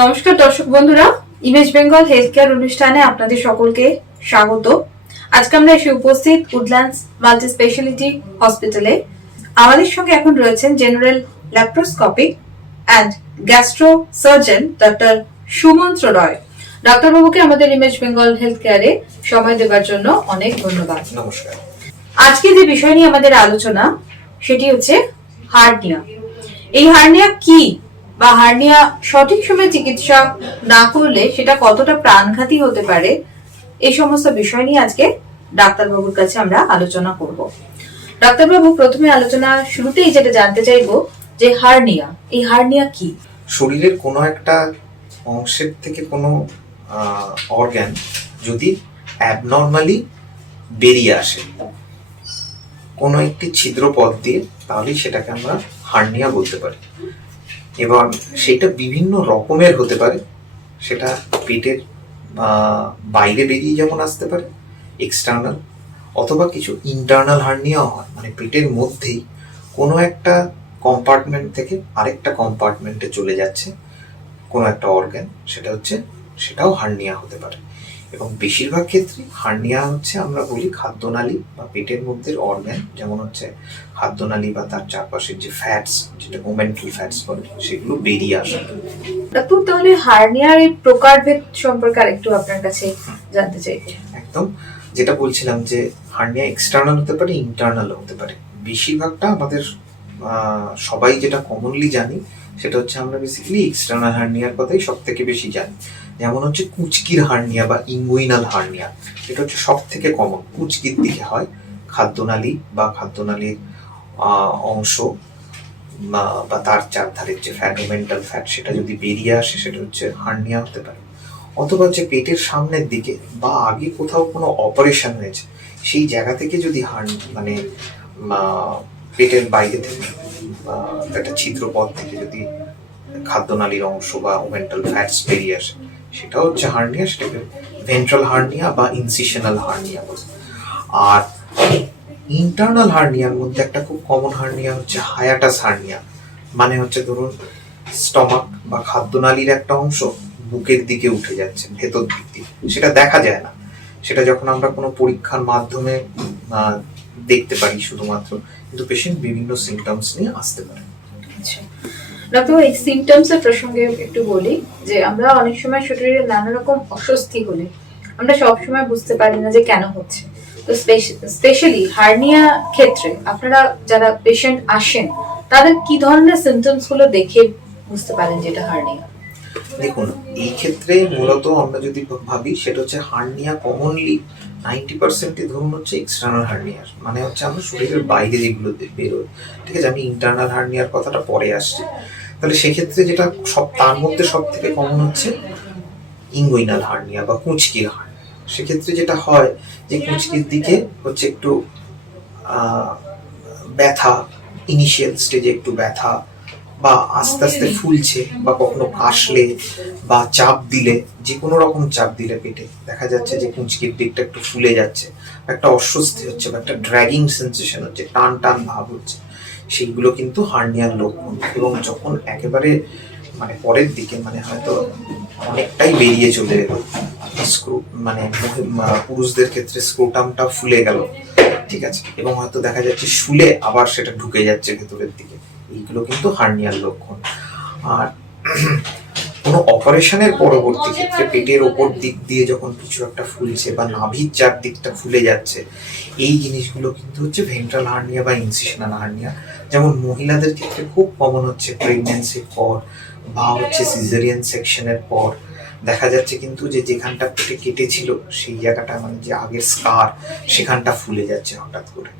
নমস্কার দর্শক বন্ধুরা ইমেজ বেঙ্গল হেলথ কেয়ার অনুষ্ঠানে আপনাদের সকলকে স্বাগত। আজকে আমরা এসে উপস্থিত উডল্যান্ডস মাল্টি স্পেশালিটি হসপিটালে আমাদের সঙ্গে এখন রয়েছেন general laparoscopic and gastro surgeon doctor Sumantra Roy. ডাক্তারবাবুকে আমাদের ইমেজ বেঙ্গল হেলথ কেয়ারে সময় দেওয়ার জন্য অনেক ধন্যবাদ। নমস্কার। আজকে যে বিষয় নিয়ে আমাদের আলোচনা সেটি হচ্ছে হার্নিয়া। এই হার্নিয়া কি? বা হার্নিয়া সঠিক সময়ে চিকিৎসা না করলে সেটা কতটা প্রাণঘাতী হতে পারে এই সমস্ত বিষয় নিয়ে আজকে ডাক্তারবাবুর কাছে আমরা আলোচনা করব। ডাক্তারবাবু, প্রথমে আলোচনা শুরুতেই যেটা জানতে চাইব যে হার্নিয়া, এই হার্নিয়া কি? শরীরের কোনো একটা অংশের থেকে কোনো অর্গ্যান যদি অ্যাবনর্মালি বেরিয়ে আসে, কোনো একটি ছিদ্র পথ দিয়ে, তাহলেই সেটাকে আমরা হার্নিয়া বলতে পারি। এবং সেটা বিভিন্ন রকমের হতে পারে। সেটা পেটের বাইরে বেরিয়ে যেমন আসতে পারে এক্সটার্নাল অথবা কিছু ইন্টারনাল হার্নিয়াও হয়। মানে পেটের মধ্যেই কোনো একটা কম্পার্টমেন্ট থেকে আরেকটা কম্পার্টমেন্টে চলে যাচ্ছে, কোনো একটা অর্গ্যান সেটা হচ্ছে, সেটাও হার্নিয়া হতে পারে। এবং বেশিরভাগ ক্ষেত্রে হার্নিয়া হচ্ছে আমরা বলি খাদ্যনালী বা পেটের মধ্যে অর্গ্যান যেমন হচ্ছে খাদ্যনালী বা তার চারপাশের যে ফ্যাটস যেটা ওমেন্টাল ফ্যাটস বলে সেগুলো বেরিয়ে আসে। ডাক্তার তাহলে হার্নিয়ার এই প্রকারভেদ সম্পর্কে আরেকটু আপনার কাছে জানতে চাই একদম। যেটা বলছিলাম যে হার্নিয়া এক্সটার্নাল হতে পারে ইন্টারনাল হতে পারে। বেশিরভাগটা আমাদের আহ, সবাই যেটা কমনলি জানি সেটা হচ্ছে আমরা বেসিক্যালি এক্সটার্নাল হার্নিয়ার কথাই সব থেকে বেশি জানি। যেমন হচ্ছে কুচকির হার্নিয়া বা ইঙ্গুইনাল হার্নিয়া এটা হচ্ছে সব থেকে কমন কুচকির দিকে হয় খাদ্যনালী বা খাদ্যনালীর অংশ বা- তার চারধারের যে ফ্যাটোমেন্টাল ফ্যাট সেটা যদি বেরিয়ে আসে সেটা হচ্ছে হার্নিয়া হতে পারে। অথবা যে পেটের সামনের দিকে বা আগে কোথাও কোনো অপারেশন হয়েছে, সেই জায়গা থেকে যদি হার্ন মানে পেটের বাইরে থেকে একটা ছিদ্রপথ থেকে যদি খাদ্যনালীর অংশ বা ওমেন্টাল ফ্যাটস বেরিয়ে আসে, সেটা হচ্ছে হার্নিয়া, সেটাকে ভেন্ট্রাল হার্নিয়া বা ইনসিশনাল হার্নিয়া বলে। আর ইন্টারনাল হার্নিয়ার মধ্যে একটা খুব কমন হার্নিয়া হচ্ছে হায়াটাস হার্নিয়া। মানে হচ্ছে ধরুন স্টমাক বা খাদ্যনালীর একটা অংশ বুকের দিকে উঠে যাচ্ছে, ভেতর দিক দিয়ে। সেটা দেখা যায় না। সেটা যখন আমরা কোনো পরীক্ষার মাধ্যমে দেখতে পারি শুধুমাত্র কিন্তু পেশেন্ট বিভিন্ন সিমটমস নিয়ে আসতে পারে। আচ্ছা। ডাক্তার এই সিমটমস এর প্রসঙ্গে একটু বলি যে আমরা অনেক সময় শরীরে নানা রকম অস্বস্তি হলে আমরা সব সময় বুঝতে পারি না যে কেন হচ্ছে। তো স্পেশালি হার্নিয়া ক্ষেত্রে আপনারা যারা পেশেন্ট আসেন তাদের কি ধরনের সিমটমসগুলো দেখে বুঝতে পারেন যে এটা হার্নিয়া দেখুন এই ক্ষেত্রে মূলত আমরা যদি ভাবি সেটা হচ্ছে হার্নিয়া কমনলি নাইনটি পার্সেন্টই ধরুন হচ্ছে এক্সটার্নাল হার্নিয়ার মানে হচ্ছে আমরা শরীরের বাইরে যেগুলো বেরোয়। ঠিক আছে? আমি ইন্টারনাল হার্নিয়ার কথাটা পরে আসছি। তাহলে সেক্ষেত্রে যেটা সব তার মধ্যে সব থেকে কমন হচ্ছে ইঙ্গুইনাল হার্নিয়া বা কুঁচকির হার্নিয়া সেক্ষেত্রে যেটা হয় যে কুঁচকির দিকে হচ্ছে একটু ব্যথা ইনিশিয়াল স্টেজে একটু ব্যথা বা আস্তে আস্তে ফুলছে বা কখনো কাশলে বা চাপ দিলে যে কোনো রকম চাপ দিলে পেটে। দেখা যাচ্ছে যে কুঁচকির দিকটা একটু ফুলে যাচ্ছে, একটা অস্বস্তি হচ্ছে বা একটা ড্র্যাগিং সেন্সেশন হচ্ছে, টান টান ভাব হচ্ছে। সেইগুলো কিন্তু হার্নিয়ার লক্ষণ এবং যখন একেবারে মানে পরের দিকে মানে হয়তো অনেকটাই বেরিয়ে চলে এলো স্ক্রু মানে পুরুষদের ক্ষেত্রে স্ক্রোটামটা ফুলে গেল, ঠিক আছে? এবং হয়তো দেখা যাচ্ছে শুলে আবার সেটা ঢুকে যাচ্ছে ভেতরের দিকে। এইগুলো কিন্তু হার্নিয়ার লক্ষণ। আর কোনো অপারেশনের পরবর্তী ক্ষেত্রে পেটের ওপর দিক দিয়ে যখন কিছু একটা ফুলছে বা নাভির চার দিকটা ফুলে যাচ্ছে, এই জিনিসগুলো কিন্তু হচ্ছে ভেন্ট্রাল হার্নিয়া বা ইনসিশনাল হার্নিয়া যেমন মহিলাদের ক্ষেত্রে খুব কমন হচ্ছে প্রেগনেন্সির পর বা হচ্ছে সিজারিয়ান সেকশনের পর। দেখা যাচ্ছে কিন্তু যে যেখানটা পেটে কেটেছিল, সেই জায়গাটা মানে যে আগের স্কার সেখানটা ফুলে যাচ্ছে হঠাৎ করে।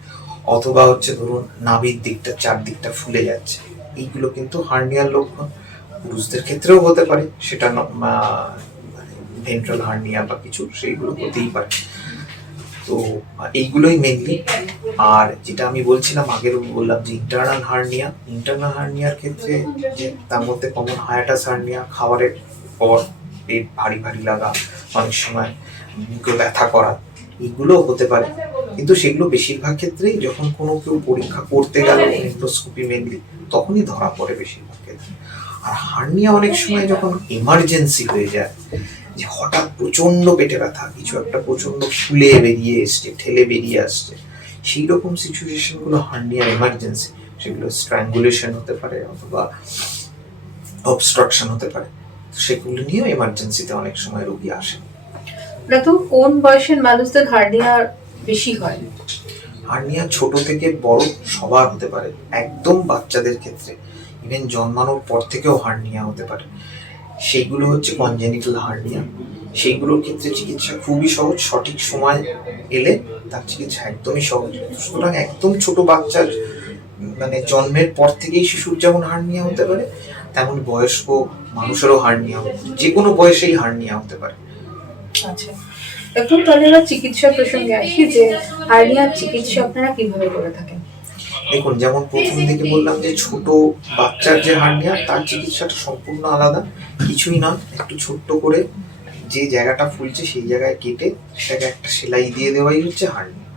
অথবা হচ্ছে ধরুন নাভির দিকটা, চারদিকটা ফুলে যাচ্ছে। এইগুলো কিন্তু হার্নিয়ার লক্ষণ। পুরুষদের ক্ষেত্রেও হতে পারে, সেটা ভেন্ট্রাল হার্নিয়া বা কিছু, সেইগুলো হতেই পারে। তো, এইগুলোই মেনলি আর যেটা আমি বলছিলাম, আগের বললাম যে ইন্টারনাল হার্নিয়া। ইন্টারনাল হার্নিয়ার ক্ষেত্রে যে তার মধ্যে কমন হায়াটাস হার্নিয়া, খাবারের পর পেট ভারী ভারী লাগা, অনেক সময় ব্যথা করা এগুলো হতে পারে। কিন্তু সেগুলো বেশিরভাগ ক্ষেত্রেই যখন কোনো কেউ পরীক্ষা করতে গেল এন্ডোস্কোপি মেনলি তখনই ধরা পড়ে বেশিরভাগ ক্ষেত্রে। আর হার্নিয়া অনেক সময় যখন এমার্জেন্সি হয়ে যায় যে হঠাৎ প্রচণ্ড পেটে ব্যথা কিছু একটা প্রচণ্ড ফুলে বেরিয়ে এসছে ঠেলে বেরিয়ে আসছে সেই রকম সিচুয়েশনগুলো হার্নিয়ার এমার্জেন্সি সেগুলো স্ট্র্যাঙ্গুলেশন হতে পারে অথবা অবস্ট্রাকশন হতে পারে। সেগুলো নিয়েও এমার্জেন্সিতে অনেক সময় রোগী আসে। ডাক্তার কোন বয়সের মানুষদের হার্নিয়া বেশি হয়। হার্নিয়া ছোট থেকে বড় সবার হতে পারে একদম বাচ্চাদের ক্ষেত্রে। ইভেন জন্মানোর পর থেকেও হার্নিয়া হতে পারে। সেইগুলো হচ্ছে কনজেনিটাল হার্নিয়া। সেইগুলোর ক্ষেত্রে চিকিৎসা খুবই সহজ সঠিক সময় এলে তার চিকিৎসা একদমই সহজ। সুতরাং একদম ছোট বাচ্চার মানে জন্মের পর থেকেই শিশুর যেমন হার্নিয়া হতে পারে তেমন বয়স্ক মানুষেরও হার্নিয়া হতে যে কোনো বয়সেই হার্নিয়া হতে পারে। আচ্ছা। এখন এবার চিকিৎসা প্রসঙ্গে আসি যে হার্নিয়ার চিকিৎসা আপনারা কীভাবে করে থাকেন? দেখুন, যেমন প্রথম দিকে বললাম যে ছোট বাচ্চার যে হার্নিয়া তার চিকিৎসাটা সম্পূর্ণ আলাদা, কিছুই নয়। একটু ছোট্ট করে যে জায়গাটা ফুলছে, সেই জায়গায় কেটে সেটাকে একটা সেলাই দিয়ে দেওয়াই হচ্ছে হার্নিয়া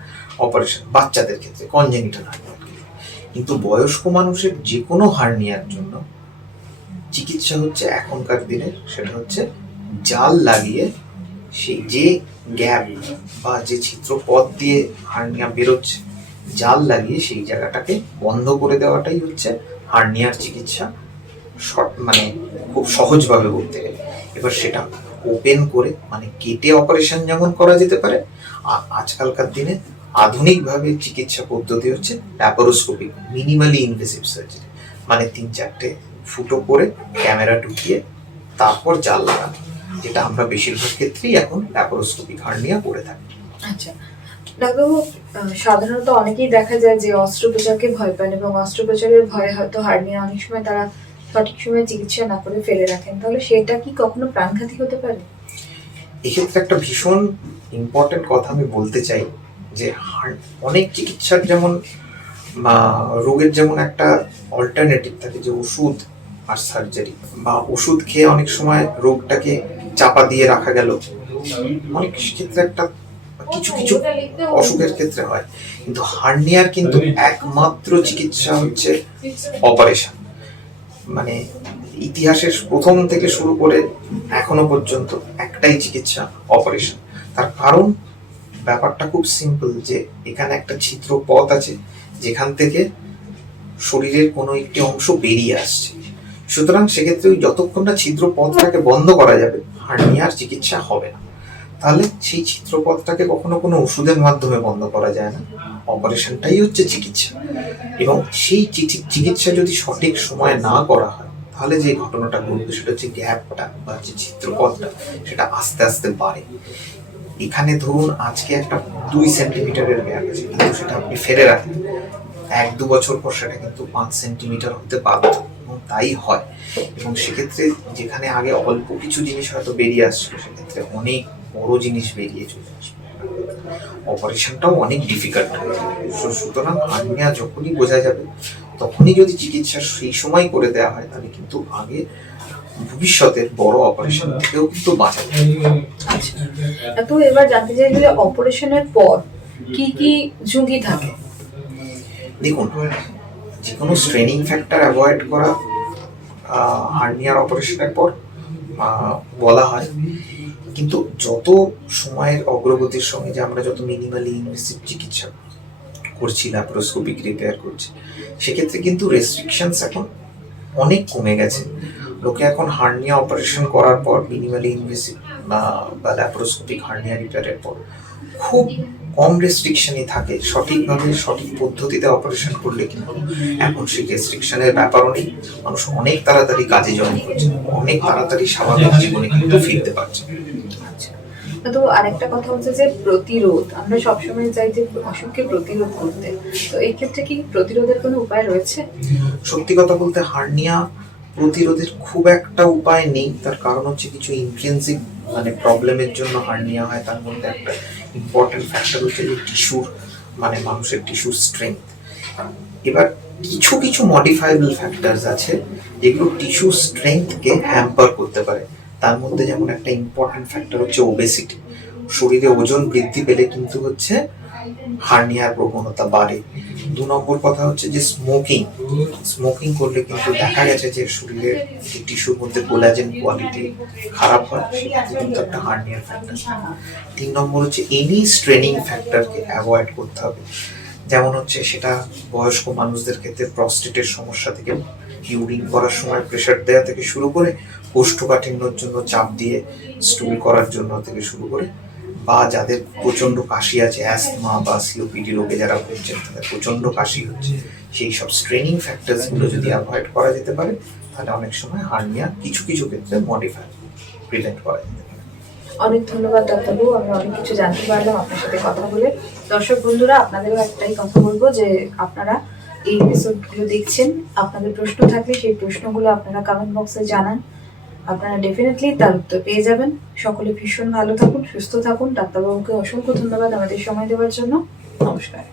অপারেশন, বাচ্চাদের ক্ষেত্রে কনজেনিটাল হার্নিয়ার ক্ষেত্রে কিন্তু বয়স্ক মানুষের যে কোনো হার্নিয়ার জন্য চিকিৎসা হচ্ছে এখনকার দিনে, সেটা হচ্ছে জাল লাগিয়ে সেই যে গ্যাপ বা যে ছিদ্রপথ দিয়ে হার্নিয়া বেরোচ্ছে, জাল লাগিয়ে সেই জায়গাটাকে বন্ধ করে দেওয়াটাই হচ্ছে হার্নিয়ার চিকিৎসা। শর্ট মানে খুব সহজভাবে বলতে গেলে। এবার সেটা ওপেন করে মানে কেটে অপারেশন যেমন করা যেতে পারে আর আজকালকার দিনে আধুনিকভাবে চিকিৎসা পদ্ধতি হচ্ছে ল্যাপারোস্কোপিক মিনিমালি ইনভেসিভ সার্জারি মানে তিন চারটে ফুটো করে ক্যামেরা ঢুকিয়ে তারপর জাল লাগানো। যেটা আমরা বেশিরভাগ ক্ষেত্রেই এখন ল্যাপারোস্কোপিক হার্নিয়া করে থাকি। আচ্ছা। ডাক্তারবাবু সাধারণত অনেকেই দেখা যায় যে অস্ত্রোপচারকে ভয় পান এবং অস্ত্রোপচারের ভয়ে হয়তো হার্নিয়া অনেক সময় তারা সঠিক সময়ে চিকিৎসা না করে ফেলে রাখেন। তাহলে সেটা কি কখনো প্রাণঘাতী হতে পারে? এক্ষেত্রে একটা ভীষণ ইম্পর্টেন্ট কথা আমি বলতে চাই যে অনেক চিকিৎসার যেমন বা রোগের যেমন একটা অল্টারনেটিভ থাকে যে ওষুধ আর সার্জারি বা ওষুধ খেয়ে অনেক সময় রোগটাকে চাপা দিয়ে রাখা গেল। অনেক ক্ষেত্রে একটা কিছু কিছু অসুখের ক্ষেত্রে হয়। কিন্তু হার্নিয়ার কিন্তু একমাত্র চিকিৎসা হচ্ছে অপারেশন। মানে ইতিহাসের প্রথম থেকে শুরু করে এখনও পর্যন্ত একটাই চিকিৎসা অপারেশন। তার কারণ ব্যাপারটা খুব সিম্পল যে এখানে একটা ছিদ্র পথ আছে যেখান থেকে শরীরের কোনো একটি অংশ বেরিয়ে আসছে। সুতরাং সেক্ষেত্রে ওই যতক্ষণ না ছিদ্র পথটাকে বন্ধ করা যাবে হার্নিয়ার চিকিৎসা হবে না। তাহলে সেই চিত্রপথটাকে কখনো কোনো ওষুধের মাধ্যমে বন্ধ করা যায় না। অপারেশনটাই হচ্ছে চিকিৎসা। এবং সেই চিকিৎসা যদি সঠিক সময়ে না করা হয়, তাহলে যে ঘটনাটা ঘটবে সেটা হচ্ছে গ্যাপটা বা যে চিত্রপথটা সেটা আস্তে আস্তে বাড়ে। এখানে ধরুন আজকে একটা দুই সেন্টিমিটারের গ্যাপ আছে, কিন্তু সেটা আপনি ফেলে রাখেন। এক দু বছর পর সেটা কিন্তু পাঁচ সেন্টিমিটার হতে বাধ্য। তাই হয়। এবং সেক্ষেত্রে যেখানে আগে অল্প কিছু জিনিস হয়তো বেরিয়ে আসছিল সেক্ষেত্রে অনেক বড় জিনিস বেরিয়ে চলে আসবে। অপারেশনটাও অনেক ডিফিকাল্ট হয়ে যাবে সুতরাং হার্নিয়া যখনই বোঝা যাবে তখনই যদি চিকিৎসা সেই সময় করে দেওয়া হয় তাহলে কিন্তু আগে ভবিষ্যতের বড় অপারেশন থেকেও কিন্তু বাঁচা যায়। আচ্ছা। তো এবার জানতে চাই যে অপারেশনের পর কি কি ঝুঁকি থাকে? দেখুন যে কোনো স্ট্রেনিং ফ্যাক্টর অ্যাভয়েড করা হার্নিয়ার অপারেশনের পর বলা হয়। কিন্তু যত সময়ের অগ্রগতির সঙ্গে যে আমরা যত মিনিমালি ইনভেসিভ চিকিৎসা করছি ল্যাপ্রোস্কোপিক রিপেয়ার করছি, সেক্ষেত্রে কিন্তু রেস্ট্রিকশনস এখন অনেক কমে গেছে। লোকে এখন হার্নিয়া অপারেশন করার পর মিনিমালি ইনভেসিভ বা ল্যাপ্রোস্কোপিক হার্নিয়া রিপেয়ারের পর খুব কম রেস্ট্রিকশনই থাকে সঠিকভাবে সঠিক পদ্ধতিতে অপারেশন করলে কিন্তু এখন সেই রেস্ট্রিকশনের ব্যাপারও নেই। মানুষ অনেক তাড়াতাড়ি কাজে জয়েন করছে অনেক তাড়াতাড়ি স্বাভাবিক জীবনে কিন্তু ফিরতে পারছে। আচ্ছা। তো আরেকটা কথা হচ্ছে যে প্রতিরোধ আমরা সবসময় চাই যে অসুখকে প্রতিরোধ করতে। তো এই ক্ষেত্রে কি প্রতিরোধের কোনো উপায় রয়েছে? সত্যি কথা বলতে হার্নিয়া প্রতিরোধের খুব একটা উপায় নেই। তার কারণ হচ্ছে কিছু ইন্ট্রেন্সিক মানে প্রবলেমের জন্য হার্নিয়া হয় তার মধ্যে একটা ইম্পর্টেন্ট ফ্যাক্টর হচ্ছে যে টিস্যুর মানে মানুষের টিস্যুর স্ট্রেংথ এবার কিছু কিছু মডিফাইবল ফ্যাক্টরস আছে, যেগুলো টিস্যু স্ট্রেংথকে হ্যাম্পার করতে পারে। তার মধ্যে যেমন একটা ইম্পর্টেন্ট ফ্যাক্টর হচ্ছে ওবেসিটি শরীরে ওজন বৃদ্ধি পেলে কিন্তু হচ্ছে হার্নিয়ার প্রবণতা বাড়ে। দু নম্বর কথা হচ্ছে যে স্মোকিং স্মোকিং করলে কিন্তু দেখা গেছে যে শরীরের যে টিস্যুর মধ্যে কোলাজেন কোয়ালিটি খারাপ হয় কিন্তু একটা হার্নিয়ার ফ্যাক্টর তিন নম্বর হচ্ছে এনি স্ট্রেনিং ফ্যাক্টরকে অ্যাভয়েড করতে হবে। যেমন হচ্ছে সেটা বয়স্ক মানুষদের ক্ষেত্রে প্রস্টেটের সমস্যা থেকে ইউরিন করার সময় প্রেশার দেওয়া থেকে শুরু করে কোষ্ঠকাঠিন্যর জন্য চাপ দিয়ে স্টুল করার জন্য থেকে শুরু করে বা যাদের প্রচণ্ড কাশি আছে অ্যাস্তমা বা সিওপিডি রোগে যারা ভুগছেন, তাদের প্রচণ্ড কাশি হচ্ছে। সেই সব স্ট্রেনিং ফ্যাক্টরসগুলো যদি অ্যাভয়েড করা যেতে পারে, তাহলে অনেক সময় হার্নিয়া কিছু কিছু ক্ষেত্রে মডিফাই প্রিভেন্ট করা যেতে পারে। অনেক ধন্যবাদ ডাক্তারবাবু আমি অনেক কিছু জানতে পারলাম আপনার সাথে কথা বলে। দর্শক বন্ধুরা, আপনাদেরও একটাই কথা বলব যে আপনারা এই এপিসোডগুলো দেখছেন, আপনাদের প্রশ্ন থাকলে সেই প্রশ্নগুলো আপনারা কমেন্ট বক্সে জানান। আপনারা ডেফিনেটলি তার উত্তর পেয়ে যাবেন। সকলে ভীষণ ভালো থাকুন, সুস্থ থাকুন। ডাক্তারবাবুকে অসংখ্য ধন্যবাদ আমাদের সময় দেওয়ার জন্য। নমস্কার।